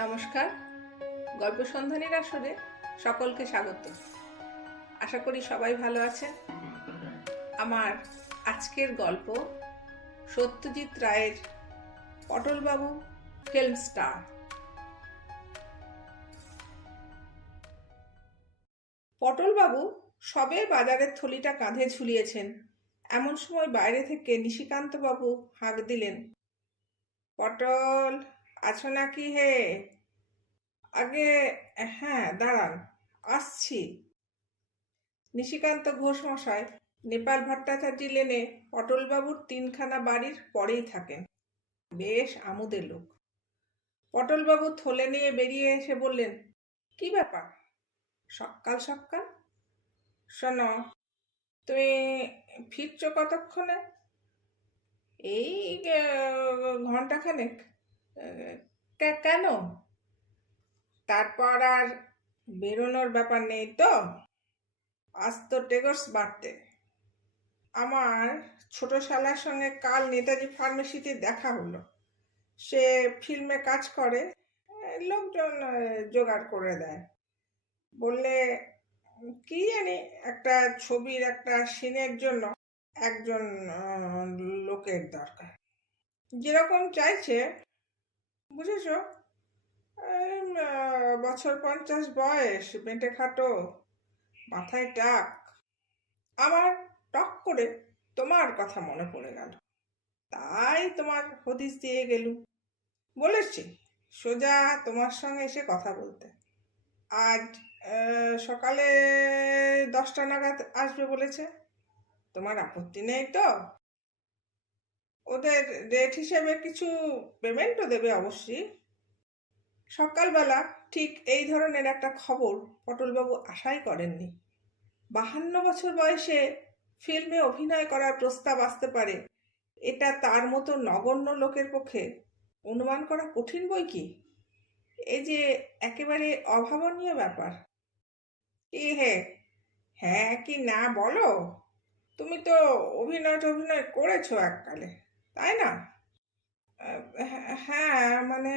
নমস্কার। গল্প সন্ধানের আসরে সকলকে স্বাগত। আশা করি সবাই ভালো আছেন। আমার আজকের গল্প সত্যজিৎ রায়ের পটলবাবু ফিল্ম স্টার। পটলবাবু সবে বাজারের থলিটা কাঁধে ঝুলিয়েছেন, এমন সময় বাইরে থেকে নিশিকান্তবাবু হাঁক দিলেন, পটল আছো নাকি হে? আগে হ্যাঁ, দাঁড়ান, আসছি। নিশিকান্ত ঘোষ মশাই নেপাল ভট্টাচার্য লেনে পটলবাবুর তিনখানা বাড়ির পরেই থাকেন। বেশ আমোদের লোক। পটলবাবু থলে নিয়ে বেরিয়ে এসে বললেন, কি ব্যাপার সকাল সকাল? শোনো, তুমি ফিরছো কতক্ষণে? এই ঘন্টাখানেক। কেন? তারপর আর বেরোনোর ব্যাপার নেই তো? আজ তো টেগোর্স বাড়তে। আমার ছোট শালার সঙ্গে কাল নেতাজি ফার্মেসিতে দেখা হলো। সে ফিল্মে কাজ করে, লোকজন জোগাড় করে দেয়। বললে কি জানি একটা ছবির একটা সিনের জন্য একজন লোকের দরকার, যেরকম চাইছে বুঝেছ। বছর 50 বয়স, বেঁটে খাটো, মাথায় টাক। আমার টক করে তোমার কথা মনে পড়ে গেল, তাই তোমার হদিস দিয়ে গেলুম। বলেছি সোজা তোমার সঙ্গে এসে কথা বলতে। আজ সকালে 10টা নাগাদ আসবে বলেছে। তোমার আপত্তি নেই তো? ওদের রেট হিসেবে কিছু পেমেন্টও দেবে অবশ্যই। সকালবেলা ঠিক এই ধরনের একটা খবর পটলবাবু আশাই করেননি। 52 বছর বয়সে ফিল্মে অভিনয় করার প্রস্তাব আসতে পারে, এটা তার মতো নগণ্য লোকের পক্ষে অনুমান করা কঠিন বই কি। এই যে একেবারে অভাবনীয় ব্যাপার। কি হে, হ্যাঁ কি না বলো? তুমি তো অভিনয় করেছো এককালে, তাই না? হ্যাঁ, মানে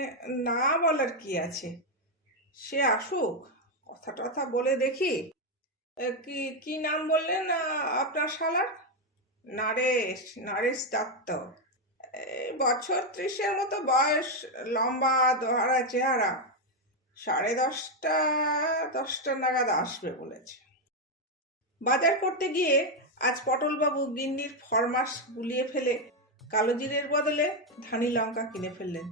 না বলার কি আছে। সে আসুক, কথা টথা বলে দেখি। কি কি নাম বললেন আপনার শালার? নরেশ, নরেশ দত্ত। এই বছর 30-এর মতো বয়স, লম্বা দোহারা চেহারা। 10:30 10টা নাগাদ আসবে বলেছে। বাজার করতে গিয়ে আজ পটলবাবু গিন্নির ফরমাস গুলিয়ে ফেলে কালোজিরের বদলে ধানি লঙ্কা কিনে ফেললেন।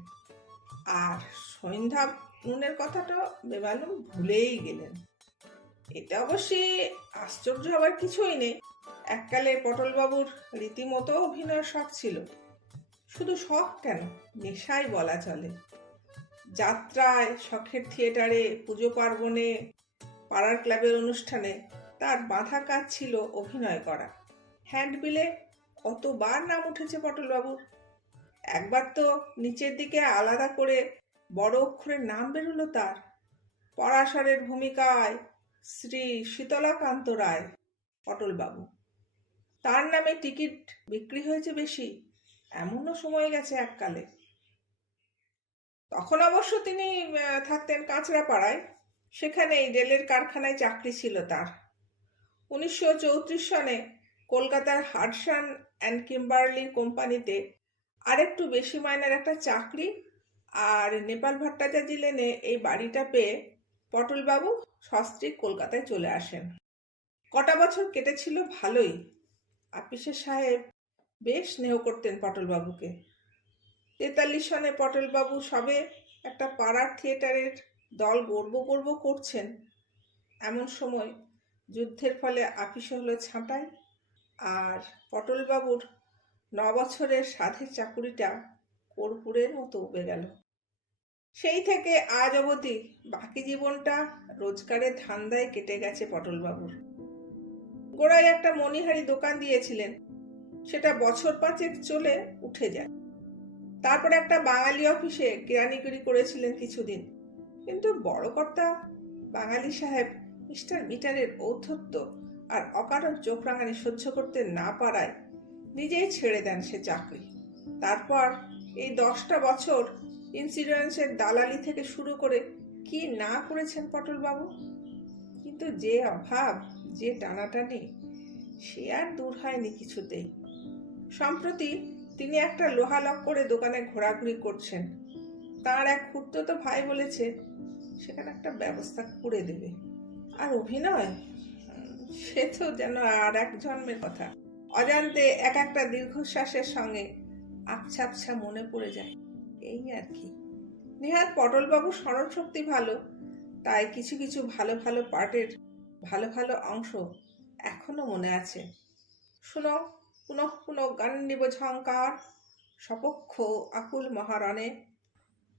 আর সন্ধ্যা নুনের কথাটা বেমালুম ভুলেই গেলেন। এতে অবশ্যই আশ্চর্য হবার কিছুই নেই। এককালে পটলবাবুর রীতিমতো অভিনয়ের শখ ছিল। শুধু শখ কেন, নেশাই বলা চলে। যাত্রায়, শখের থিয়েটারে, পুজো পার্বণে, পাড়ার ক্লাবের অনুষ্ঠানে তার বাঁধা কাজ ছিল অভিনয় করা। হ্যান্ডবিলে কতবার নাম উঠেছে পটলবাবুর। একবার তো নিচের দিকে আলাদা করে বড় অক্ষরে নাম বেরোলো তার, পরাশরের ভূমিকায় শ্রী শীতলাকান্ত রায় পটলবাবু। তার নামে টিকিট বিক্রি হয়েছে বেশি, এমনও সময় গেছে এককালে। তখন অবশ্য তিনি থাকতেন কাঁচরাপাড়ায়। সেখানেই রেলের কারখানায় চাকরি ছিল তার। 1934 সনে কলকাতার হাডসন অ্যান্ড কিম্বার্লি কোম্পানিতে আরেকটু বেশি মাইনের একটা চাকরি আর নেপাল ভট্টাচার্য লেনে এই বাড়িটা পেয়ে পটলবাবু সস্ত্রীক কলকাতায় চলে আসেন। কটা বছর কেটেছিল ভালোই। আপিসের সাহেব বেশ স্নেহ করতেন পটলবাবুকে। 43 সনে পটলবাবু সবে একটা পাড়ার থিয়েটারের দল গর্ব করছেন, এমন সময় যুদ্ধের ফলে আপিসে হলো ছাঁটাই। আর পটলবাবুর 9 বছরের সাধের চাকুরিটা কর্পূরের মতো উবে গেল। সেই থেকে আজ অবধি বাকি জীবনটা রোজগারের ধান্দায় কেটে গেছে পটলবাবুর। গোড়ায় একটা মণিহারি দোকান দিয়েছিলেন, সেটা বছর 5 চলে উঠে যায়। তারপর একটা বাঙালি অফিসে কেরানিগিরি করেছিলেন কিছুদিন, কিন্তু বড় কর্তা বাঙালি সাহেব মিস্টার মিটারের ঔদ্ধত্য আর অকারণ চোখ রাঙানি সহ্য করতে না পারায় নিজেই ছেড়ে দেন সে চাকরি। তারপর এই 10টা বছর ইন্স্যুরেন্সের দালালি থেকে শুরু করে কি না করেছেন পটলবাবু, কিন্তু যে অভাব, যে টানাটানি, সে আর দূর হয়নি কিছুতেই। সম্প্রতি তিনি একটা লোহা লক্করে দোকানে ঘোরাঘুরি করছেন। তার এক খুড়তুতো ভাই বলেছে সেখানে একটা ব্যবস্থা করে দেবে। আর অভিনয়, সে তো যেন আর এক জন্মের কথা। অজান্তে এক একটা দীর্ঘশ্বাসের সঙ্গে আবছা আবছা মনে পড়ে যায়, এই আর কি। নেহাত পটলবাবু স্মরণ শক্তি ভালো, তাই কিছু কিছু ভালো ভালো পার্টের ভালো ভালো অংশ এখনো মনে আছে। শুনো, পুনঃ পুনঃ গান্ডিব ঝঙ্কার, সপক্ষ আকুল মহারণে,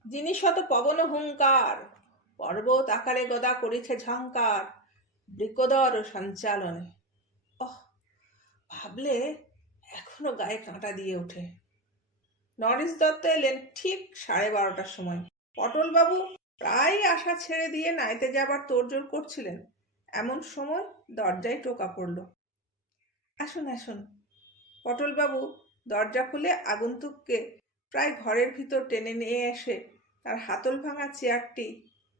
যিনি শত পবন হুঙ্কার, পর্বত আকারে গদা করেছে ঝঙ্কার, বৃকদর সঞ্চালনে। ওহ, ভাবলে এখনো গায়ে কাঁটা দিয়ে ওঠে। নরেশ দত্ত এলেন ঠিক 12:30টার সময়। পটলবাবু প্রায় আশা ছেড়ে দিয়ে নাইতে যাবার তোড়জোড় করছিলেন, এমন সময় দরজায় টোকা পড়ল। আসুন আসুন। পটলবাবু দরজা খুলে আগন্তুককে প্রায় ঘরের ভিতর টেনে নিয়ে এসে তার হাতল ভাঙা চেয়ারটি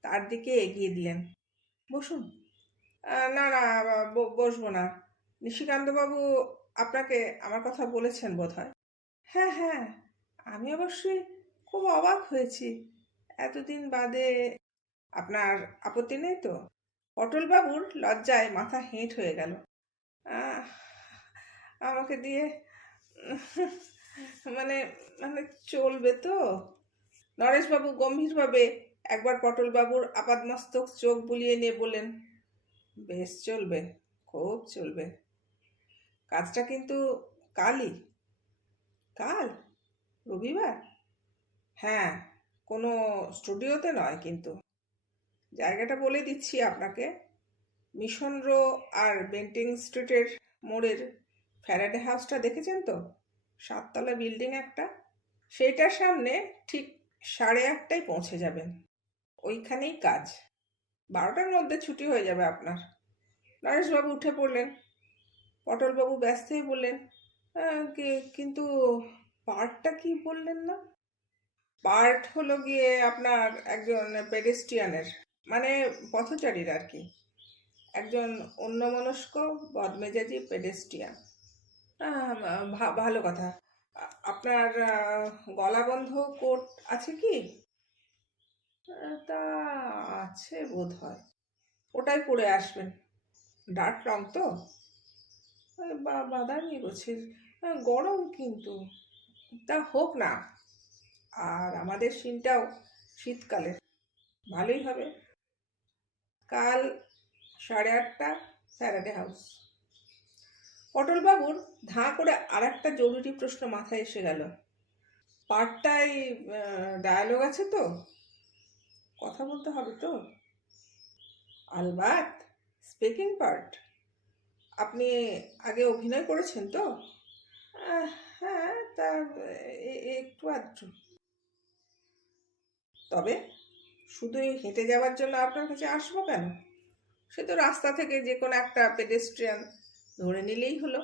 তার দিকে এগিয়ে দিলেন। বসুন। না না, বসবো না। নিশিকান্তবাবু আপনাকে আমার কথা বলেছেন বোধহয়। হ্যাঁ হ্যাঁ, আমি অবশ্যই খুব অবাক হয়েছি এতদিন বাদে। আপনার আপত্তি নেই তো? পটলবাবুর লজ্জায় মাথা হেঁট হয়ে গেল। আহ, আমাকে দিয়ে মানে মানে চলবে তো? নরেশবাবু গম্ভীরভাবে একবার পটলবাবুর আপাদমস্তক চোখ বুলিয়ে নিয়ে বললেন, বেশ চলবে, খুব চলবে। কাজটা কিন্তু কালই। কাল? রবিবার? হ্যাঁ, কোনো স্টুডিওতে নয় কিন্তু। জায়গাটা বলে দিচ্ছি আপনাকে, মিশন রো আর বেন্টিং স্ট্রিটের মোড়ের ফ্যারাডে হাউসটা দেখেছেন তো? 7তলা বিল্ডিং একটা, সেইটার সামনে ঠিক 8:30টায় পৌঁছে যাবেন। ওইখানেই কাজ। 12টার মধ্যে ছুটি হয়ে যাবে আপনার। নরেশবাবু উঠে পড়লেন। পটলবাবু ব্যস্ত হয়ে বললেন, কিন্তু পার্টটা কি বললেন না? পার্ট হলো গিয়ে আপনার একজন পেডেস্ট্রিয়ানের, মানে পথচারীর আর কি, একজন অন্যমনস্ক বদমেজাজি পেডেস্ট্রিয়ান। ভালো কথা। আপনার গলাবন্ধ কোট আছে কি? তা আছে বোধ হয়। ওটাই পরে আসবেন। ডার্ক রং তো? বাদামি গোছের। গরম কিন্তু। তা হোক না, আর আমাদের সিনটাও শীতকালের, ভালোই হবে। কাল 8:30, ফ্যারাডে হাউস। পটলবাবুর ধাঁ করে আর একটা জরুরি প্রশ্ন মাথায় এসে গেল। পার্টটাই ডায়ালগ আছে তো? কথা বলতে হবে তো? আলবাত, স্পিকিং পার্ট। আপনি আগে অভিনয় করেছেন তো? হ্যাঁ, তা একটু আধটু। তবে শুধুই হেঁটে যাওয়ার জন্য আপনার কাছে আসবো কেন? সে তো রাস্তা থেকে যে কোনো একটা পেডেস্ট্রিয়ান ধরে নিলেই হলো।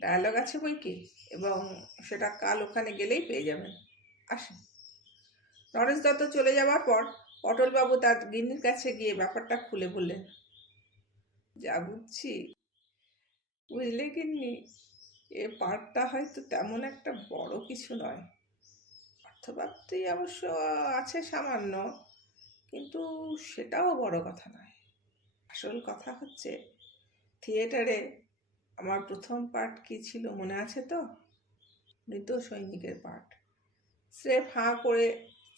ডায়ালগ আছে বই কি, এবং সেটা কাল ওখানে গেলেই পেয়ে যাবেন। আসেন। নরেশ দত্ত চলে যাওয়ার পর পটলবাবু তার গিন্নির কাছে গিয়ে ব্যাপারটা খুলে বললেন, যা বুঝছি, বুঝলে গিন্নি, এ পার্টটা হয়তো তেমন একটা বড় কিছু নয়। অর্থপ্রাপ্তি অবশ্য আছে সামান্য, কিন্তু সেটাও বড় কথা নয়। আসল কথা হচ্ছে, থিয়েটারে আমার প্রথম পার্ট কি ছিল মনে আছে তো? মৃত সৈনিকের পার্ট। স্রেফ হাঁ করে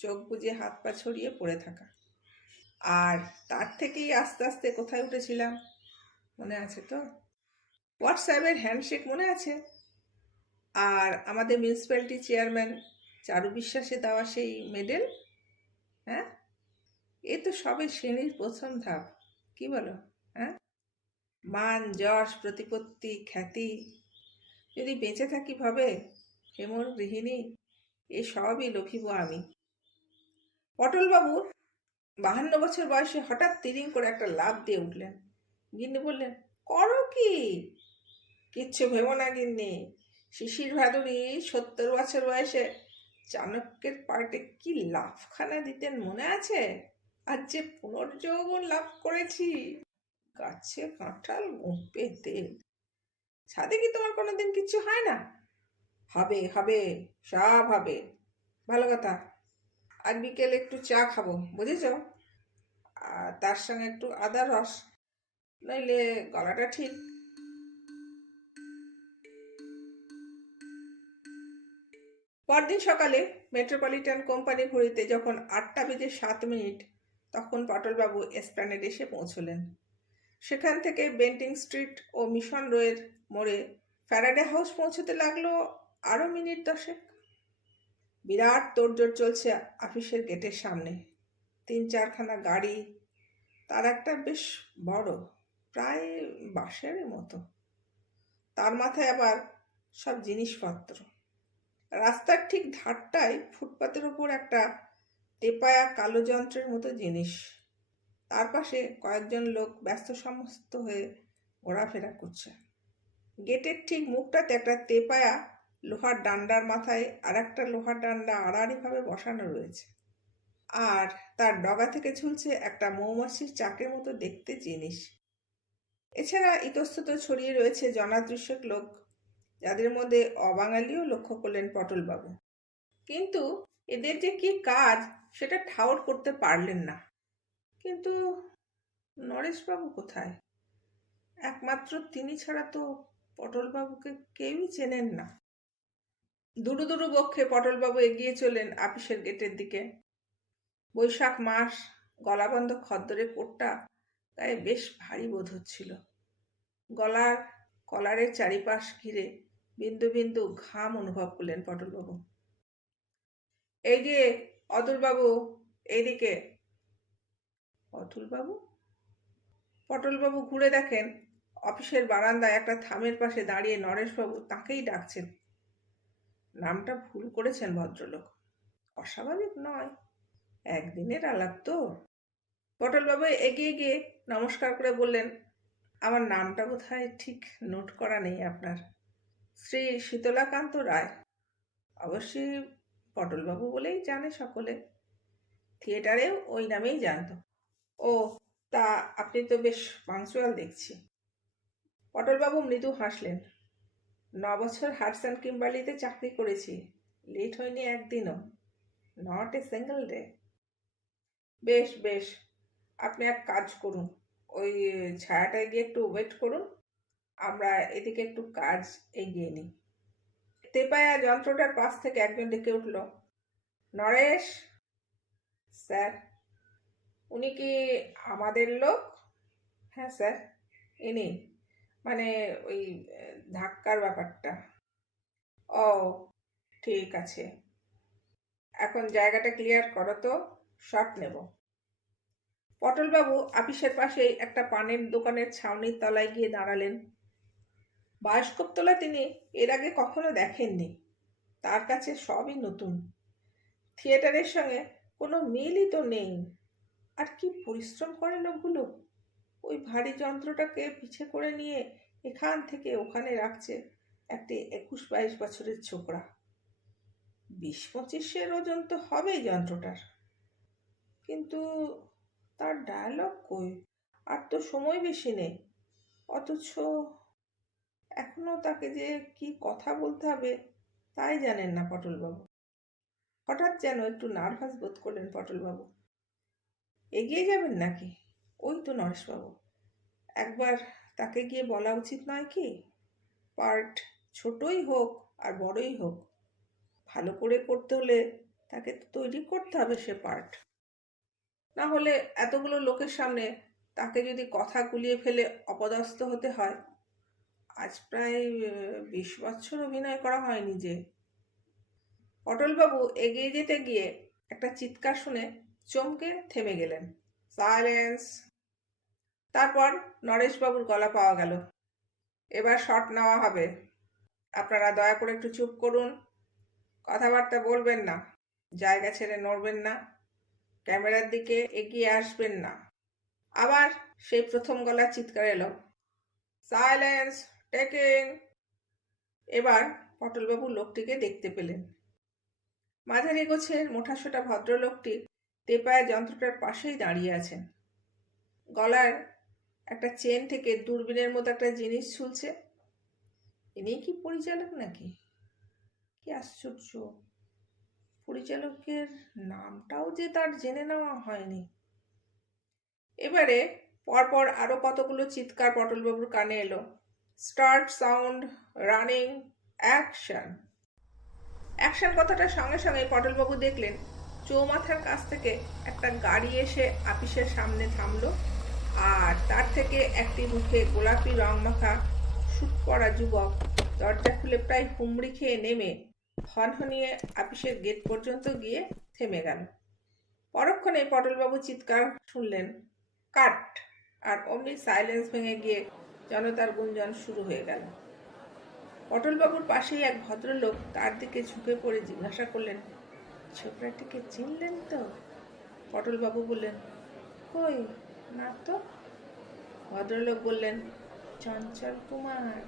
চোখ বুজে হাত পা ছড়িয়ে পড়ে থাকা। আর তার থেকেই আস্তে আস্তে কোথায় উঠেছিলাম মনে আছে তো? হোয়াটসঅ্যাপের হ্যান্ডশেক মনে আছে? আর আমাদের মিউনিসিপ্যালিটি চেয়ারম্যান চারু বিশ্বাসে দেওয়া সেই মেডেল। হ্যাঁ, এ তো সবে শ্রেণীর প্রথম ধাপ, কি বলো? হ্যাঁ, মান, যশ, প্রতিপত্তি, খ্যাতি, যদি বেঁচে থাকি ভাবে, হেমর গৃহিণী, এ সবই লভিব আমি। পটলবাবু 52 বছর বয়সে হঠাৎ তিরিং করে একটা লাফ দিয়ে উঠলেন। গিন্নি বললেন, করো কি? কিচ্ছু ভেবো না গিন্নি, শিশির ভাদুরী 70 বছর বয়সে চাণক্যের পার্টে কি লাফখানা দিতেন মনে আছে? আর যে পুনর্যৌবন লাভ করেছি, গাছে কাঁঠাল গোঁফে তেল। ছাদে কি তোমার কোনোদিন কিচ্ছু হয় না? হবে হবে, সব হবে। ভালো কথা। আজ বিকেলে একটু চা খাবো, বুঝেছ? আর তার সঙ্গে একটু আদা রস, নইলে গলাটা ঠিক। পরদিন সকালে মেট্রোপলিটন কোম্পানি ঘড়িতে যখন 8:07, তখন পটলবাবু এসপ্ল্যানেড এসে পৌঁছলেন। সেখান থেকে বেন্টিং স্ট্রিট ও মিশন রোয়ের মোড়ে ফ্যারাডে হাউস পৌঁছতে লাগলো আরও মিনিট 10। বিরাট তোড়জোড় চলছে অফিসের গেটের সামনে। 3-4খানা গাড়ি, তার একটা বেশ বড়, প্রায় বাসের মতো। তার মাথায় আবার সব জিনিসপত্র। রাস্তার ঠিক ধারটায় ফুটপাতের ওপর একটা টেপায়া কালো যন্ত্রের মতো জিনিস। তার পাশে কয়েকজন লোক ব্যস্ত সমস্ত হয়ে ঘোরাফেরা করছে। গেটের ঠিক মুখটাতে একটা তেপায়া লোহার ডান্ডার মাথায় আর একটা লোহার ডান্ডা আড়াআড়িভাবে বসানো রয়েছে, আর তার ডগা থেকে ঝুলছে একটা মৌমাছির চাকের মতো দেখতে জিনিস। এছাড়া ইতস্তত ছড়িয়ে রয়েছে জনাদৃশ্যক লোক, যাদের মধ্যে অবাঙালিও লক্ষ্য করলেন পটলবাবু। কিন্তু এদের যে কি কাজ সেটা ঠাউর করতে পারলেন না। কিন্তু নরেশবাবু কোথায়? একমাত্র তিনি ছাড়া তো পটলবাবুকে কেউই চেনেন না। দুরু দুরু বক্ষে পটলবাবু এগিয়ে চলেন আপিসের গেটের দিকে। বৈশাখ মাস, গলাবন্ধ খদ্দরে কোটটা গায়ে বেশ ভারী বোধ হচ্ছিল। গলার কলারের চারিপাশ ঘিরে বিন্দু বিন্দু ঘাম অনুভব করলেন পটলবাবু। এই যে অতুলবাবু, এইদিকে। অতুলবাবু? পটলবাবু ঘুরে দেখেন অফিসের বারান্দায় একটা থামের পাশে দাঁড়িয়ে নরেশবাবু তাকেই ডাকছেন। নামটা ভুল করেছেন ভদ্রলোক, অস্বাভাবিক নয়, একদিনের আলাপ তো। পটলবাবু এগিয়ে গিয়ে নমস্কার করে বললেন, আমার নামটা বোধহয় ঠিক নোট করা নেই আপনার। শ্রী শীতলাকান্ত রায়। অবশ্যই পটলবাবু বলেই জানে সকলে, থিয়েটারেও ওই নামেই জানত। ও, তা আপনি তো বেশ পাংচুয়াল দেখছি। পটলবাবু মৃদু হাসলেন। 9 বছর হাডসন কিম্বার্লিতে চাকরি করেছি, লেট হয়নি একদিনও, নট এ সিঙ্গল ডে। বেশ বেশ, আপনি এক কাজ করুন, ওই ছায়াটায় গিয়ে একটু ওয়েট করুন, আমরা এদিকে একটু কাজ এগিয়ে নিই। তেপায়া যন্ত্রটার পাশ থেকে একজন ডেকে উঠল, নরেশ। স্যার? উনি কি আমাদের লোক? হ্যাঁ স্যার, ইনি, মানে ওই ধাক্কার ব্যাপারটা। ও, ঠিক আছে, এখন জায়গাটা ক্লিয়ার করো তো, শট নেব। পটলবাবু আপিসের পাশেই একটা পানের দোকানের ছাউনির তলায় গিয়ে দাঁড়ালেন। বায়োস্কোপ তোলা তিনি এর আগে কখনো দেখেননি, তার কাছে সবই নতুন। থিয়েটারের সঙ্গে কোনো মিলই তো নেই। আর কি পরিশ্রম করে লোকগুলো, ওই ভারী যন্ত্রটাকে পিছে করে নিয়ে এখান থেকে ওখানে রাখছে একটি 21-22 বছরের ছোকরা। 20-25-এর ওজন তো হবেই যন্ত্রটার, কিন্তু তার ডায়ালগ কই? আর তো সময় বেশি নেই, অথচ এখনো তাকে যে কি কথা বলতে হবে তাই জানেন না পটলবাবু। হঠাৎ যেন একটু নার্ভাস বোধ করলেন পটলবাবু। এগিয়ে যাবেন নাকি? ওই তো নরেশবাবু, একবার তাকে গিয়ে বলা উচিত নয় কি? পার্ট ছোটই হোক আর বড়ই হোক, ভালো করে করতে হলে তাকে তো তৈরি করতে হবে সে পার্ট। না হলে এতগুলো লোকের সামনে তাকে যদি কথা গুলিয়ে ফেলে অপদস্থ হতে হয়। আজ প্রায় 20 বছর অভিনয় করা হয়নি যে। পটলবাবু এগিয়ে যেতে গিয়ে একটা চিৎকার শুনে চমকে থেমে গেলেন। সাইলেন্স! তারপর নরেশবাবুর গলা পাওয়া গেল, এবার শট নেওয়া হবে, আপনারা দয়া করে একটু চুপ করুন, কথাবার্তা বলবেন না, জায়গা ছেড়ে নড়বেন না, ক্যামেরার দিকে এগিয়ে আসবেন না। আবার সেই প্রথম গলার চিৎকার এলো, সাইলেন্স, টেকিং। এবার পটলবাবু লোকটিকে দেখতে পেলেন। মাঝারি গোছের মোটাসোটা ভদ্রলোকটি টেপায় যন্ত্রটার পাশেই দাঁড়িয়ে আছেন। গলার একটা চেন থেকে দূরবীনের মতো একটা জিনিস ঝুলছে। ইনি কি পরিচালক নাকি? কি আশ্চর্য! পরিচালকের নামটাও যে তার জেনে নেওয়া হয়নি। এবারে পরপর আরো কতগুলো চিৎকার পটলবাবুর কানে এলো। Start, sound, running, action. Action কথাটার সঙ্গে সঙ্গে পটলবাবু দেখলেন চৌমাথার কাছ থেকে একটা গাড়ি এসে আপিসের সামনে থামলো, আর তার থেকে একটি মুখে গোলাপি রং মাখা স্যুট পরা যুবক দরজা খুলে প্রায় হুমড়ি খেয়ে নেমে হনহনিয়ে আপিসের গেট পর্যন্ত গিয়ে থেমে গেল। পরক্ষণে পটলবাবু চিৎকার শুনলেন, কাট! আর অমনি সাইলেন্স ভেঙে গিয়ে জনতার গুঞ্জন শুরু হয়ে গেল। পটলবাবুর পাশেই এক ভদ্রলোক তার দিকে ঝুঁকে পড়ে জিজ্ঞাসা করলেন, ছোকরাটিকে চিনলেন তো? পটলবাবু বললেন, কই, না তো। ভদ্রলোক বললেন, চঞ্চল কুমার।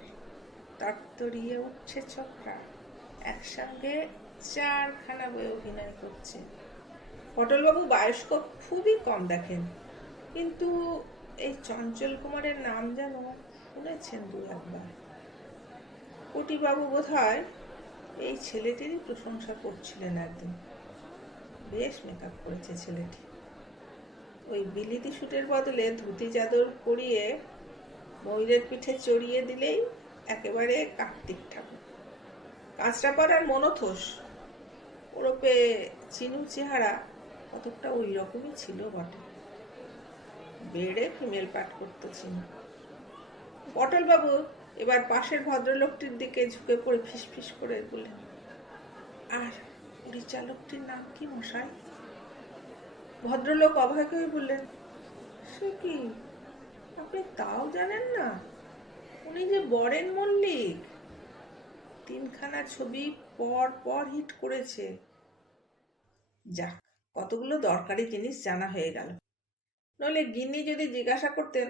তরতরিয়ে উঠছে ছোকরা, একসঙ্গে 4খানা বই অভিনয় করছে। পটলবাবু বায়োস্কোপ খুবই কম দেখেন, কিন্তু এই চঞ্চল কুমারের নাম যেন শুনেছেন দু একবার। কটিবাবু বোধহয় এই ছেলেটিরই প্রশংসা করছিলেন একদিন। বেশ মেকআপ করেছে ছেলেটি। ওই বিলিতি স্যুটের বদলে ধুতি চাদর পরিয়ে ময়ূরের পিঠে চড়িয়ে দিলেই একেবারে কার্তিক ঠাকুর। কাঁচরাপাড়ার মনথোষ ওরপে চিনু চেহারা কতকটা ওই রকমই ছিল বটে। বেড়ে ফিমেল পাঠ করতো চিনু। পটলবাবু এবার পাশের ভদ্রলোকটির দিকে ঝুঁকে পড়ে ফিসফিস করে বললেন, আর পরিচালকটির নাম কি মশাই? ভদ্রলোক অবাক হয়ে বললেন, সে কি, আপনি তাও জানেন না? উনি যে বরেন মল্লিক। 3খানা ছবি পর পর হিট করেছে। যাক, কতগুলো দরকারি জিনিস জানা হয়ে গেল। নইলে গিন্নি যদি জিজ্ঞাসা করতেন,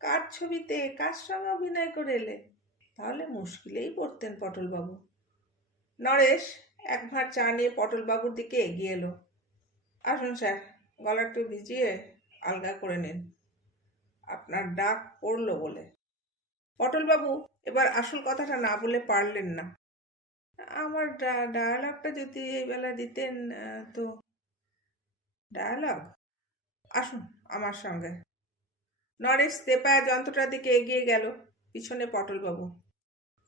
কার ছবিতে কার সঙ্গে অভিনয় করে এলে, তাহলে মুশকিলেই পড়তেন পটলবাবু। নরেশ এক ভাঁড় চা নিয়ে পটলবাবুর দিকে এগিয়ে এলো। আসুন স্যার, গলা একটু ভিজিয়ে আলগা করে নিন, আপনার ডাক পড়লো বলে। পটলবাবু এবার আসল কথাটা না বলে পারলেন না। আমার ডায়ালগটা যদি এই বেলা দিতেন তো। ডায়ালগ? আসুন আমার সঙ্গে। নরেশ তেপায়া যন্ত্রটার দিকে এগিয়ে গেল, পিছনে পটলবাবু।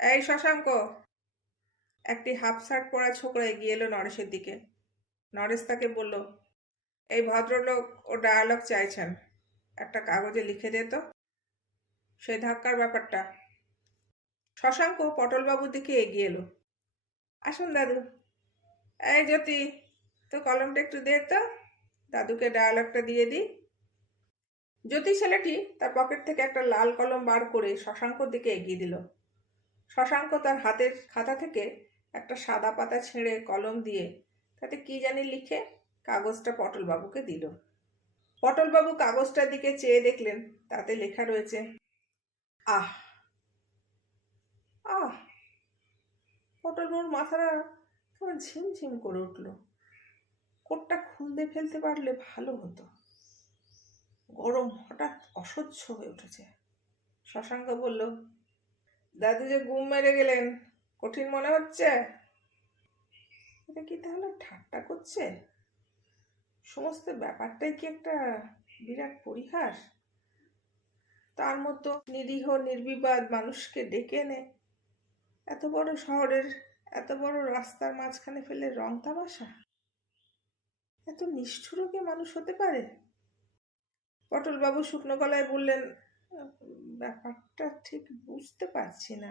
এই শশাঙ্ক! একটি হাফ শার্ট পরা ছোকরা এগিয়ে এলো নরেশের দিকে। নরেশ তাকে বলল, এই ভদ্রলোক ও ডায়ালগ চাইছেন, একটা কাগজে লিখে দে তো সেই ধাক্কার ব্যাপারটা। শশাঙ্ক পটলবাবুর দিকে এগিয়ে এলো। আসুন দাদু। এই জ্যোতি, তো কলমটা একটু দে তো, দাদুকে ডায়ালগটা দিয়ে দিই। জ্যোতি ছেলেটি তার পকেট থেকে একটা লাল কলম বার করে শশাঙ্কর দিকে এগিয়ে দিল। শশাঙ্ক তার হাতের খাতা থেকে একটা সাদা পাতা ছেড়ে কলম দিয়ে তাতে কি জানি লিখে কাগজটা পটলবাবুকে দিল। পটলবাবু কাগজটার দিকে চেয়ে দেখলেন তাতে লেখা রয়েছে, আহ আহ। পটলবাবুর মাথাটা কেমন ঝিমঝিম করে উঠল। কোটটা খুলতে ফেলতে পারলে ভালো হতো। গরম হঠাৎ অসহ্য হয়ে উঠেছে। শশাঙ্ক বলল, দাদু যে গুম মেরে গেলেন, কঠিন মনে হচ্ছে? এটা কি তাহলে ঠাট্টা করছে? সমস্ত ব্যাপারটাই কি একটা বিরাট পরিহাস? তার মতো নিরীহ নির্বিবাদ মানুষকে ডেকে এনে এত বড় শহরের এত বড় রাস্তার মাঝখানে ফেলে রং তামাশা? এত নিষ্ঠুরও কি মানুষ হতে পারে? পটলবাবু শুকনো গলায় বললেন, ব্যাপারটা ঠিক বুঝতে পারছি না।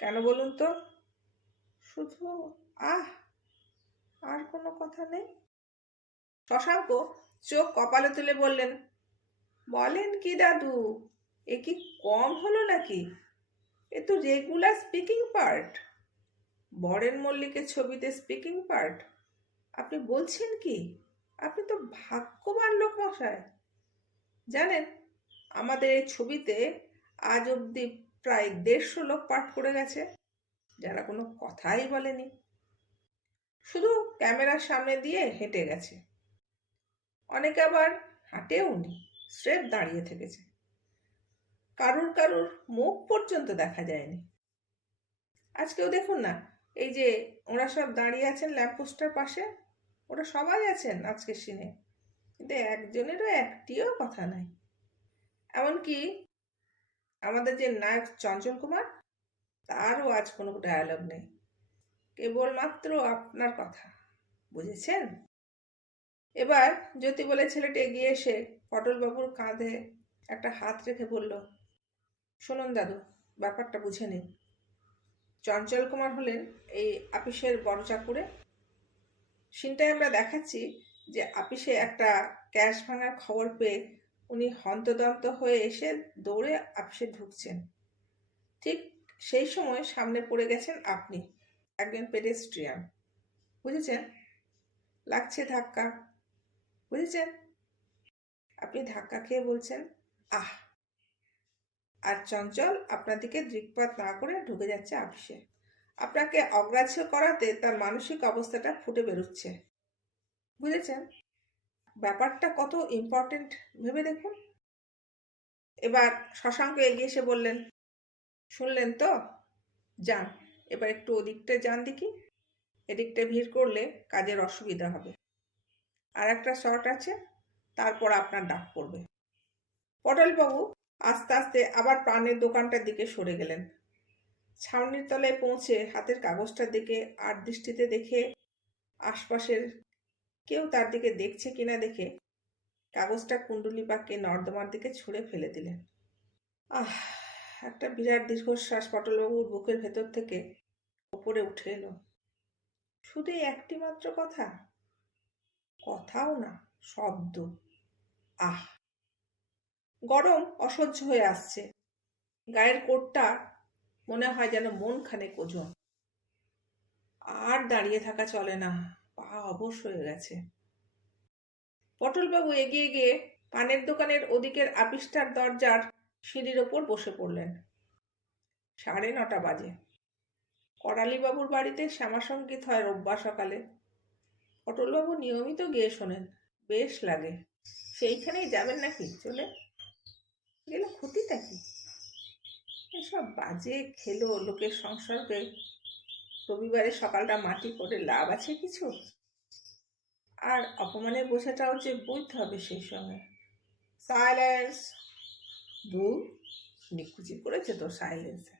কেন বলুন তো? শুধু আহ, আর কোনো কথা নেই? শশাঙ্ক চোখ কপালে তুলে বললেন, বলেন কি দাদু, এ কি কম হলো নাকি? এ তো রেগুলার স্পিকিং পার্ট। বরেন মল্লিকের ছবিতে স্পিকিং পার্ট? আপনি বলছেন কি? আপনি তো ভাগ্যবান লোক মশাই। জানেন, আমাদের এই ছবিতে আজ অবধি প্রায় 150 লোক পাঠ করে গেছে, যারা কোনো কথাই বলেনি। শুধু ক্যামেরার সামনে দিয়ে হেঁটে গেছে। অনেকে আবার হাঁটেও নি, স্রেফ দাঁড়িয়ে থেকেছে। কারুর কারুর মুখ পর্যন্ত দেখা যায়নি। আজকেও দেখুন না, এই যে ওরা সব দাঁড়িয়ে আছেন ল্যাম্পপোস্টের পাশে, ওরা সবাই আছেন আজকের সিনে, কিন্তু একজনেরও একটিও কথা নাই। এমনকি আমাদের যে নায়ক চঞ্চল কুমার, তারও আজ কোনো ডায়ালগ নেই, কেবলমাত্র আপনার কথা, বুঝেছেন? এবার জ্যোতি বলে ছেলেটি এগিয়ে এসে পটলবাবুর কাঁধে একটা হাত রেখে বলল, শুনুন দাদু, ব্যাপারটা বুঝে নিন। চঞ্চল কুমার হলেন এই আপিসের বড় চাকুরে। সিনটায় আমরা দেখাচ্ছি যে আপিসে একটা ক্যাশ ভাঙার খবর পেয়ে উনি হন্তদন্ত হয়ে এসে দৌড়ে আপিসে ঢুকছেন। ঠিক সেই সময় সামনে পড়ে গেছেন আপনি, একজন পেডেস্ট্রিয়ান, বুঝেছেন? লাগছে ধাক্কা, বুঝেছেন? আপনি ধাক্কা খেয়ে বলছেন আহ, আর চঞ্চল আপনার দিকে দৃকপাত না করে ঢুকে যাচ্ছে আপিসে। আপনাকে অগ্রাহ্য করাতে তার মানসিক অবস্থাটা ফুটে বেরোচ্ছে, বুঝেছেন? ব্যাপারটা কত ইম্পর্টেন্ট ভেবে দেখুন। এবার শশাঙ্ক এগিয়ে এসে বললেন, শুনলেন তো, যান এবার একটু ওদিকটা যান দেখি, এদিকটা ভিড় করলে কাজের অসুবিধা হবে। আর একটা শর্ট আছে, তারপর আপনার ডাক পড়বে। পটলবাবু আস্তে আস্তে আবার পানের দোকানটার দিকে সরে গেলেন। ছাউনির তলায় পৌঁছে হাতের কাগজটার দিকে আর দৃষ্টিতে দেখে আশপাশের কেউ তার দিকে দেখছে কিনা দেখে কাগজটা কুণ্ডুলি পাকে নর্দমার দিকে ছুঁড়ে ফেলে দিলেন। আহ, একটা বিরাট দীর্ঘশ্বাস পটলবাবুর বুকের ভেতর থেকে ওপরে উঠে এলো। শুধু একটি মাত্র কথা, কথাও না, শব্দ। আহ, গরম অসহ্য হয়ে আসছে। গায়ের কোটটা মনে হয় যেন মন খানেক ওজন। আর দাঁড়িয়ে থাকা চলে না, পা অবশ হয়ে গেছে। পটলবাবু এগিয়ে গিয়ে পানের দোকানের ওদিকের আপিসটার দরজার সিঁড়ির ওপর বসে পড়লেন। 9:30 বাজে। করালিবাবুর বাড়িতে শ্যামাসঙ্গীত হয় রোববার সকালে। পটলবাবু নিয়মিত গিয়ে শোনেন, বেশ লাগে। সেইখানেই যাবেন নাকি? চলে গেলে ক্ষতিটা কি? এসব বাজে খেলো লোকের সংসারকে রবিবারে সকালটা মাটি করে লাভ আছে কিছু? আর অপমানের বোঝাটাও যে বইতে হবে সেই সঙ্গে। সাইলেন্স! দূর, নিকুচি করেছে তো সাইলেন্সে।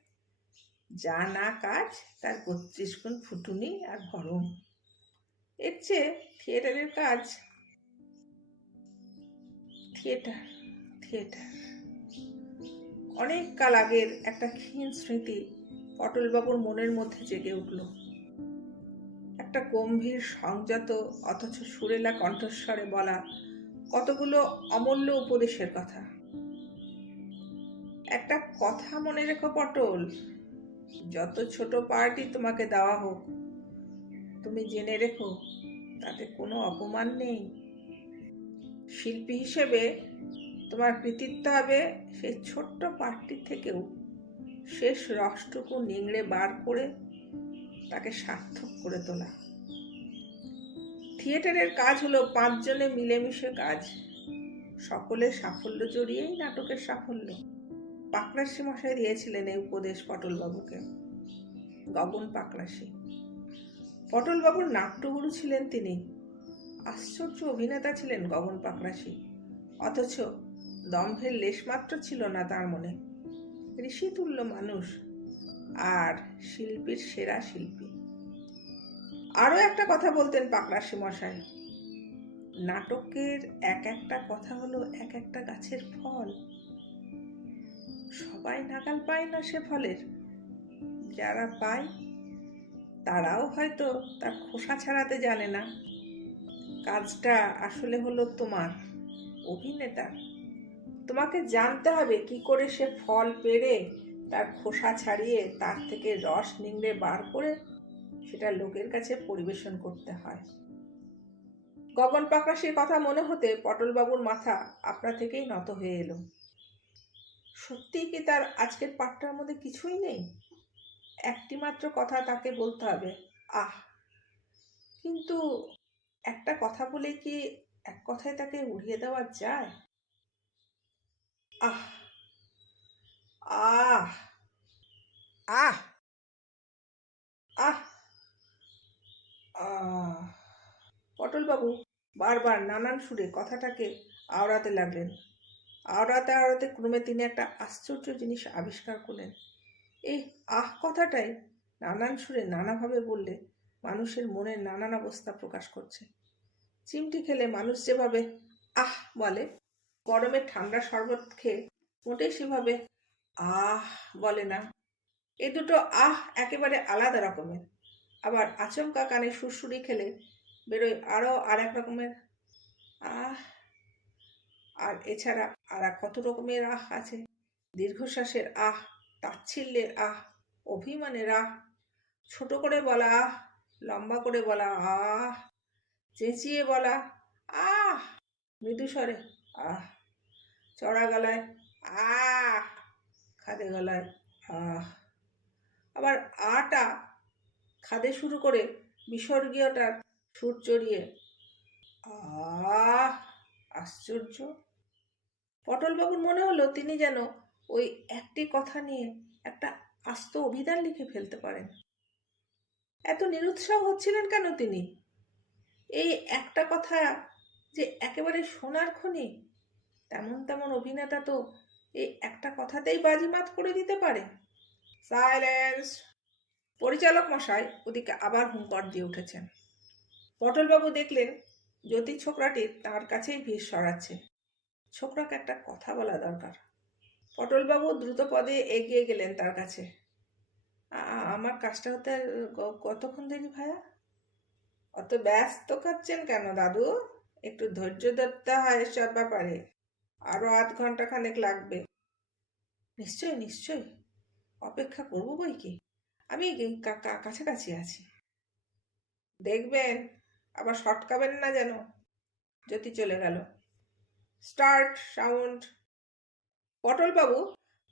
যা না কাজ তার 32 গুণ ফুটুনি আর ভরম। এর চেয়ে থিয়েটারের কাজ। Theatre, theatre. অনেক কাল আগের একটা ক্ষীণ স্মৃতি পটলবাবুর মনের মধ্যে জেগে উঠল। একটা গম্ভীর সংযত অথচ সুরেলা কণ্ঠস্বরে বলা কতগুলো অমূল্য উপদেশের কথা। একটা কথা মনে রেখো পটল, যত ছোট পার্টি তোমাকে দেওয়া হোক, তুমি জেনে রেখো তাতে কোনো অপমান নেই। শিল্পী হিসেবে তোমার কৃতিত্ব হবে সেই ছোট্ট পার্টি থেকেও শেষ রসটুকু নিংড়ে বার করে তাকে সার্থক করে তোলা। থিয়েটারের কাজ হলো 5 জনে মিলেমিশে কাজ। সকলের সাফল্য জড়িয়েই নাটকের সাফল্য। পাকরাশি মশাই দিয়েছিলেন এই উপদেশ পটলবাবুকে। গগন পাকরাশি। পটলবাবুর নাট্যগুরু ছিলেন তিনি। আশ্চর্য অভিনেতা ছিলেন গগন পাকরাশি। অথচ দম্ভের লেশমাত্র ছিল না তার মনে। ঋষিতুল্য মানুষ আর শিল্পীর সেরা শিল্পী। আরও একটা কথা বলতেন পাকরাশি মশাই, নাটকের এক একটা কথা হলো এক একটা গাছের ফল। সবাই নাগাল পায় না সে ফলের। যারা পায় তারাও হয়তো তার খোসা ছাড়াতে জানে না। কাজটা আসলে হলো তোমার, অভিনেতা। তোমাকে জানতে হবে কি করে সে ফল পেড়ে তার খোসা ছাড়িয়ে তার থেকে রস নিংড়ে বার করে সেটা লোকের কাছে পরিবেশন করতে হয়। গগন পাকরাশির কথা মনে হতে পটলবাবুর মাথা আপনা থেকেই নত হয়ে এলো। সত্যিই কি তার আজকের পাঠটার মধ্যে কিছুই নেই? একটি মাত্র কথা তাকে বলতে হবে, আহ! কিন্তু একটা কথা বলে কি এক কথায় তাকে উড়িয়ে দেওয়া যায়? আহ আহ আহ আহ আহ পটলবাবু বারবার নানান সুরে কথাটাকে আওড়াতে লাগলেন। আওড়াতে আওড়াতে ক্রমে তিনি একটা আশ্চর্য জিনিস আবিষ্কার করলেন। এই আহ কথাটাই নানান সুরে নানাভাবে বললে মানুষের মনের নানান অবস্থা প্রকাশ করছে। চিমটি খেলে মানুষ যেভাবে আহ বলে, গরমে ঠান্ডা শরবত খেয়ে মোটেই সেভাবে আহ বলে না। এ দুটো আহ একেবারে আলাদা রকমের। আবার আচমকা কানে সুরসুরি খেলে বেরোয় আরও আর এক রকমের আহ। আর এছাড়া আর কত রকমের আহ আছে। দীর্ঘশ্বাসের আহ, তাচ্ছিল্যের আহ, অভিমানের আহ, ছোট করে বলা আহ, লম্বা করে বলা আহ, চেঁচিয়ে বলা আহ, মৃদু স্বরে আহ, চড়া গলায় আহ, খাদে গলায় আহ। আবার আটা খাদে শুরু করে বিসর্গীয়টার সুর চড়িয়ে আহ। আশ্চর্য! পটলবাবুর মনে হলো তিনি যেন ওই একটি কথা নিয়ে একটা আস্ত অভিধান লিখে ফেলতে পারেন। এত নিরুৎসাহ হচ্ছিলেন কেন তিনি? এই একটা কথা যে একেবারে সোনার খনি, তেমন তেমন অভিনেতা তো এই একটা কথাতেই বাজিমাত করে দিতে পারে। সাইলেন্স! পরিচালক মশাই ওদিকে আবার হুঙ্কার দিয়ে উঠেছেন। পটলবাবু দেখলেন জ্যোতি ছোকরাটি তার কাছেই ভিড় সরাচ্ছে। ছোকরাকে একটা কথা বলা দরকার। পটলবাবু দ্রুত পদে এগিয়ে গেলেন তার কাছে। আমার কাজটা হতে কতক্ষণ দেরি ভাইয়া? অত ব্যস্ত খাচ্ছেন কেন দাদু? একটু ধৈর্য ধরতে হয় এসব ব্যাপারে। আরো আধ ঘন্টা খানেক লাগবে। নিশ্চয় নিশ্চয়, অপেক্ষা করবো বই কি। আমি কাছাকাছি আছি। দেখবেন আবার সটকাবেন না যেন। জ্যোতি চলে গেল। Start sound! পটলবাবু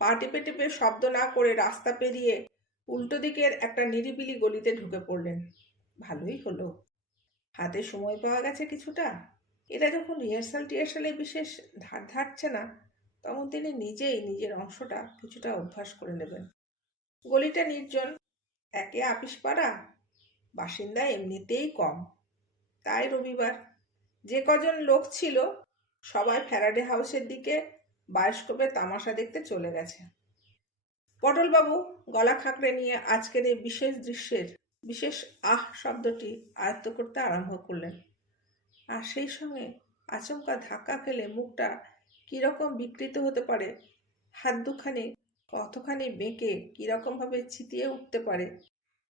পা টিপে টিপে শব্দ না করে রাস্তা পেরিয়ে উল্টো দিকের একটা নিরিবিলি গলিতে ঢুকে পড়লেন। ভালোই হলো, হাতে সময় পাওয়া গেছে কিছুটা। এটা যখন টিহার্সালে বিশেষ ধার ধারছে না, তখন তিনি নিজেই নিজের অংশটা কিছুটা অভ্যাস করে নেবেন। গলিটা নির্জন, একে আপিস পাড়া, বাসিন্দা এমনিতেই কম। তাই রবিবার যে কজন লোক ছিল সবাই ফ্যারাডে হাউসের দিকে বায়োস্কোপে তামাশা দেখতে চলে গেছে। পটলবাবু গলা খাঁকড়ে নিয়ে আজকের এই বিশেষ দৃশ্যের বিশেষ আহ শব্দটি আয়ত্ত করতে আরম্ভ করলেন। আর সেই সঙ্গে আচমকা ধাক্কা খেলে মুখটা কীরকম বিকৃত হতে পারে, হাত দুখানি কতখানি বেঁকে কীরকমভাবে ছিটিয়ে উঠতে পারে,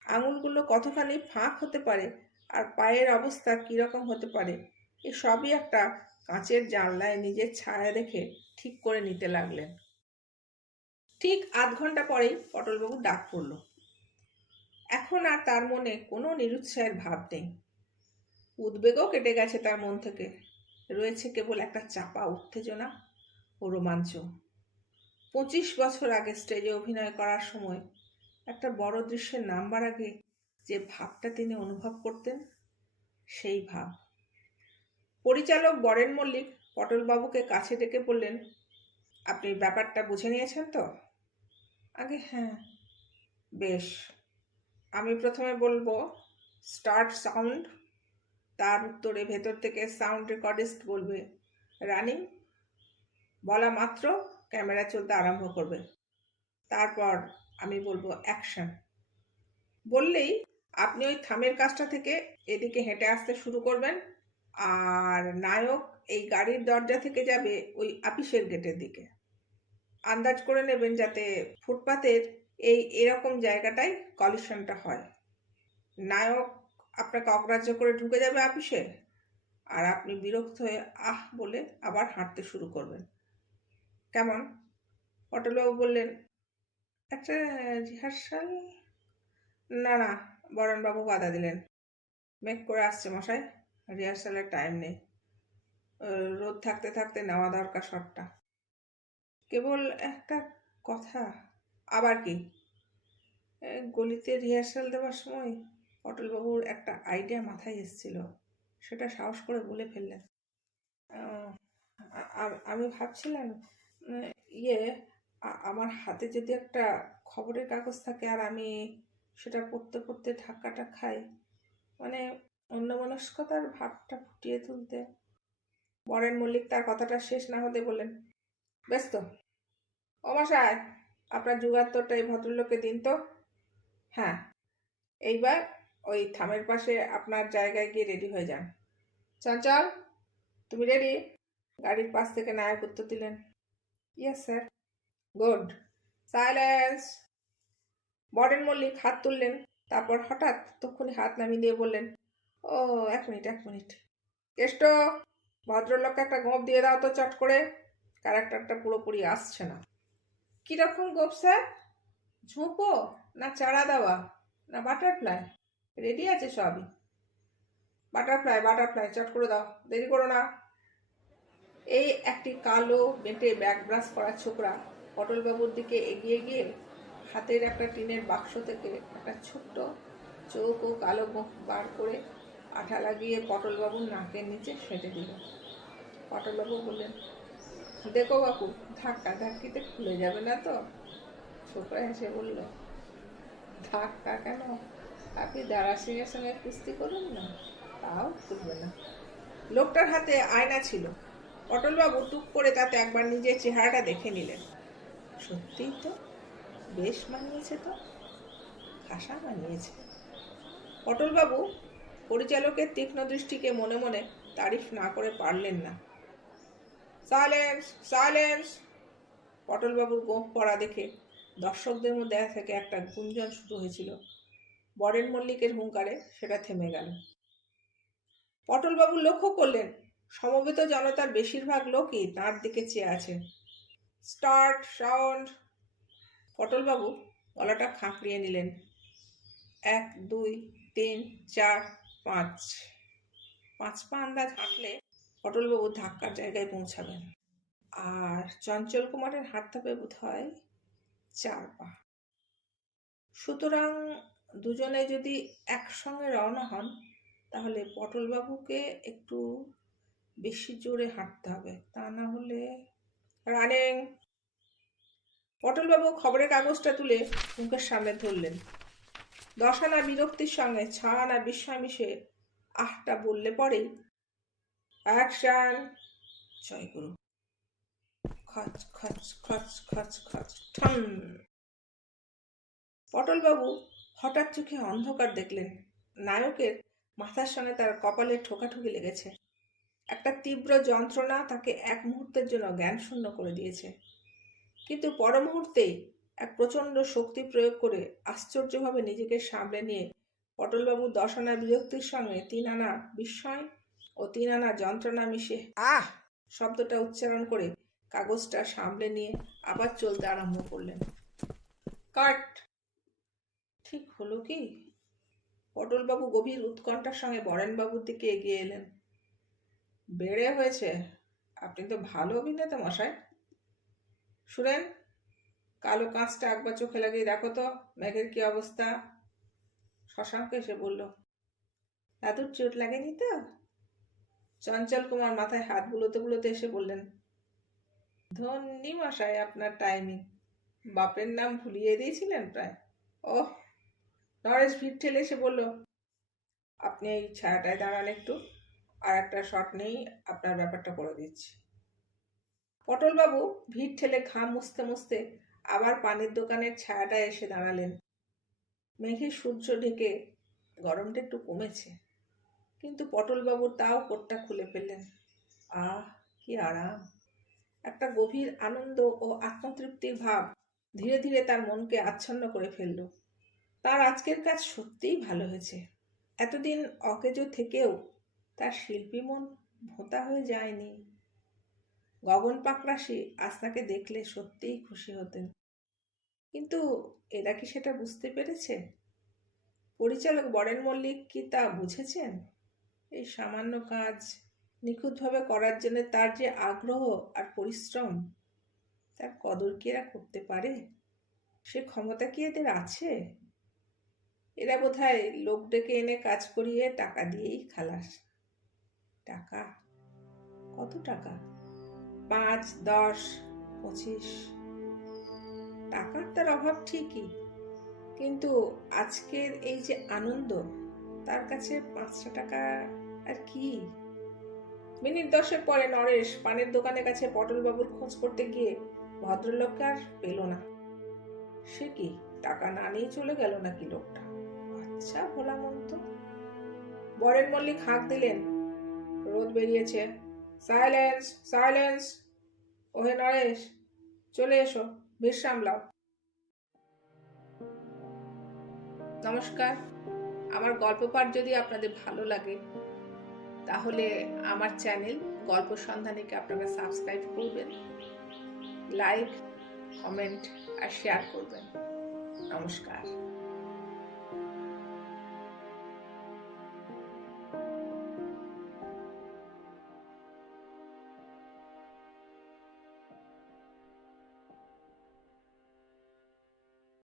আঙুলগুলো কতখানি ফাঁক হতে পারে, আর পায়ের অবস্থা কীরকম হতে পারে, এ সবই একটা কাঁচের জানলায় নিজের ছায়া দেখে ঠিক করে নিতে লাগলেন। ঠিক আধ ঘন্টা পরেই পটলবাবু ডাক পড়ল। এখন আর তার মনে কোনো নিরুৎসাহের ভাব নেই। উদ্বেগও কেটে গেছে তার মন থেকে। রয়েছে কেবল একটা চাপা উত্তেজনা ও রোমাঞ্চ। 25 বছর আগে স্টেজে অভিনয় করার সময় একটা বড় দৃশ্যের নামবার আগে যে ভাবটা তিনি অনুভব করতেন, সেই ভাব। পরিচালক বরেন মল্লিক পটলবাবুকে কাছে ডেকে বললেন, আপনি ব্যাপারটা বুঝে নিয়েছেন তো? আগে হ্যাঁ। বেশ, আমি প্রথমে বলবো স্টার্ট সাউন্ড। তার উত্তরে ভেতর থেকে সাউন্ড রেকর্ডিস্ট বলবে রানিং। বলা মাত্র ক্যামেরা চলতে আরম্ভ করবে। তারপর আমি বলবো অ্যাকশন। বললেই আপনি ওই থামের কাজটা থেকে এদিকে হেঁটে আসতে শুরু করবেন, আর নায়ক এই গাড়ির দরজা থেকে যাবে ওই আপিসের গেটের দিকে। আন্দাজ করে নেবেন যাতে ফুটপাতের এরকম জায়গাটায় কলিশনটা হয়। নায়ক আপনাকে অগ্রাহ্য করে ঢুকে যাবে আপিসে, আর আপনি বিরক্ত হয়ে আহ বলে আবার হাঁটতে শুরু করবেন। কেমন? পটলবাবু বললেন, একটা রিহার্সাল? না না, বরেনবাবু বাধা দিলেন। মেঘ করে আসছে মশাই, রিহার্সালের টাইম নেই। রোদ থাকতে থাকতে নেওয়া দরকার শটটা। কেবল একটা কথা। আবার কি? গলিতে রিহার্সাল দেওয়ার সময় পটলবাবুর একটা আইডিয়া মাথায় এসেছিল, সেটা সাহস করে বলে ফেললেন। আহ, আমি ভাবছিলাম, উম, ইয়ে আমার হাতে যদি একটা খবরের কাগজ থাকে আর আমি সেটা পড়তে পড়তে ধাক্কাটা খাই, মানে অন্যমনস্কতার ভাবটা ফুটিয়ে তুলতে। বরেন মল্লিক তার কথাটা শেষ না হতে বললেন, ব্যস্ত ও মশাই, আপনার যুগান্তরটা এই ভদ্রলোককে দিন তো। হ্যাঁ, এইবার ওই থামের পাশে আপনার জায়গায় গিয়ে রেডি হয়ে যান। চঞ্চল, তুমি রেডি? গাড়ির পাশ থেকে নায়ক উত্তর দিলেন, yes sir. Good. Silence. Boren Mallick হাত তুললেন, তারপর হঠাৎ তক্ষুনি হাত নামিয়ে দিয়ে বললেন, ও এক মিনিট এক মিনিট, কেষ্ট, ভদ্রলোককে একটা গোঁপ দিয়ে দাও তো চট করে, ক্যারেক্টারটা পুরোপুরি আসছে না। কিরকম গোঁপ স্যার? ঝুঁপো না চারা দেওয়া না বাটারফ্লাই? রেডি আছে সবই। বাটারফ্লাই বাটারফ্লাই, চট করে দাও, দেরি করো না। এই একটি কালো বেঁটে ব্যাক ব্রাশ করা ছোকরা পটলবাবুর দিকে এগিয়ে গিয়ে হাতের একটা টিনের বাক্স থেকে একটা ছোট্ট চৌকো কালো মুখ বার করে আঠা লাগিয়ে পটলবাবুর নাকের নিচে সেঁটে দিল। পটলবাবু বললেন, দেখো বাপু, ধাক্কা ধাক্কিতে খুলে যাবে না তো? ছোকরা হেসে বলল, ধাক্কা কেন, আপনি দারা সিংয়ের সঙ্গে কুস্তি করুন না, তাও খুলবে না। লোকটার হাতে আয়না ছিল। পটলবাবু টুক করে তাতে একবার নিজের চেহারাটা দেখে নিলেন। সত্যিই তো, বেশ মানিয়েছে তো, খাসা মানিয়েছে। পটলবাবু পরিচালকের তীক্ষ্ণ দৃষ্টিকে মনে মনে তারিফ না করে পারলেন না। Silence silence. পটলবাবুর গোঁফ পড়া দেখে দর্শকদের মধ্যে থেকে একটা গুঞ্জন শুরু হয়েছিল। বরেন মল্লিকের হুঙ্কারে সেটা থেমে গেল। পটলবাবু লক্ষ্য করলেন, সমবেত জনতার বেশিরভাগ লোকই তাঁর দিকে চেয়ে আছে। Start sound. পটলবাবু গলাটা খাঁকড়িয়ে নিলেন। 1 2 3 4 5। 5 পা আন্দাজ হাঁটলে পটলবাবু ধাক্কার জায়গায় পৌঁছাবেন, আর চঞ্চল কুমারের হাঁটতে হবে বোধ হয় 4 পা। সুতরাং দুজনে যদি একসঙ্গে রওনা হন, তাহলে পটলবাবুকে একটু বেশি জোরে হাঁটতে হবে, তা না হলে। রানিং। পটলবাবু খবরের কাগজটা তুলে মুখের সামনে ধরলেন। 10 আনা বিরক্তির সঙ্গে 6 আনা বিস্ময় মিশে আহটা বললে পরেই, অ্যাকশন। জয়গুরু। খচ খচ খচ খচ খচ ঠন। পটলবাবু হঠাৎ চোখে অন্ধকার দেখলেন। নায়কের মাথার সঙ্গে তার কপালে ঠোকাঠুকি লেগেছে। একটা তীব্র যন্ত্রণা তাকে এক মুহূর্তের জন্য জ্ঞান শূন্য করে দিয়েছে, কিন্তু পর মুহূর্তেই এক প্রচণ্ড শক্তি প্রয়োগ করে আশ্চর্যভাবে নিজেকে সামলে নিয়ে পটলবাবু 10 আনা বিরক্তির সঙ্গে 3 আনা বিস্ময় ও 3 আনা যন্ত্রণা মিশে আহ শব্দটা উচ্চারণ করে কাগজটা সামলে নিয়ে আবার চলতে আরম্ভ করলেন। কাট। ঠিক হলো কি? পটলবাবু গভীর উৎকণ্ঠার সঙ্গে বরেনবাবুর দিকে এগিয়ে এলেন। বেড়ে হয়েছে, আপনি তো ভালো অভিনেতা মশাই। শুনেন, কালো কাঁচটা একবার চোখে লাগিয়ে দেখো তো মেঘের কি অবস্থা। শশাঙ্ক এসে বলল, দাদুর চোট লাগেনি তো? চঞ্চল কুমার মাথায় হাত বুলোতে বুলোতে এসে বললেন, ধন্যি মশাই আপনার টাইমিং, বাপের নাম ভুলিয়ে দিয়েছিলেন প্রায়। ওহ। নরেশ ভিড় ঠেলে এসে বলল, আপনি এই ছায়াটায় দাঁড়ান একটু, আর একটা শট নেই, আপনার ব্যাপারটা করে দিচ্ছি। পটলবাবু ভিড় ঠেলে ঘাম মুছতে মুছতে আবার পানির দোকানের ছায়াটায় এসে দাঁড়ালেন। মেঘে সূর্য ঢেকে গরমটা একটু কমেছে, কিন্তু পটলবাবুর তাও কোটটা খুলে ফেললেন। আহ, কি আরাম! একটা গভীর আনন্দ ও আত্মতৃপ্তির ভাব ধীরে ধীরে তার মনকে আচ্ছন্ন করে ফেলল। তার আজকের কাজ সত্যিই ভালো হয়েছে। এতদিন অকেজো থেকেও তার শিল্পী মন ভোঁতা হয়ে যায়নি। গগন পাকরাশি আজ তাকে দেখলে সত্যিই খুশি হতেন, কিন্তু এরা কি সেটা বুঝতে পেরেছে? পরিচালক বরেন মল্লিক কি তা বুঝেছেন? এই সামান্য কাজ নিখুঁতভাবে করার জন্য তার যে আগ্রহ আর পরিশ্রম, তার কদর কি এরা করতে পারে? সে ক্ষমতা কি এদের আছে? এরা বোধহয় লোক ডেকে এনে কাজ করিয়ে টাকা দিয়েই খালাস। টাকা? কত টাকা? 5, 10, 25। টাকার তার অভাব ঠিকই, কিন্তু আজকের এই যে আনন্দ, তার কাছে 5টা টাকা আর কি? মিনিট 10 পরে নরেশ পানের দোকানের কাছে পটলবাবুর খোঁজ করতে গিয়ে ভদ্রলোককে আর পেল না। সে কি, টাকা না নিয়ে চলে গেল নাকি লোকটা? আচ্ছা ভোলা মন্ত। বরেন মল্লিক হাঁক দিলেন, রোদ বেরিয়েছে। Silence, silence. ওহে নরেশ, চলে এসো, বিশ্রাম লাও। নমস্কার। আমার গল্প পাঠ যদি আপনাদের ভালো লাগে তাহলে আমার চ্যানেল গল্প সন্ধানীকে আপনারা সাবস্ক্রাইব করবেন, লাইক, কমেন্ট আর শেয়ার করবেন। নমস্কার।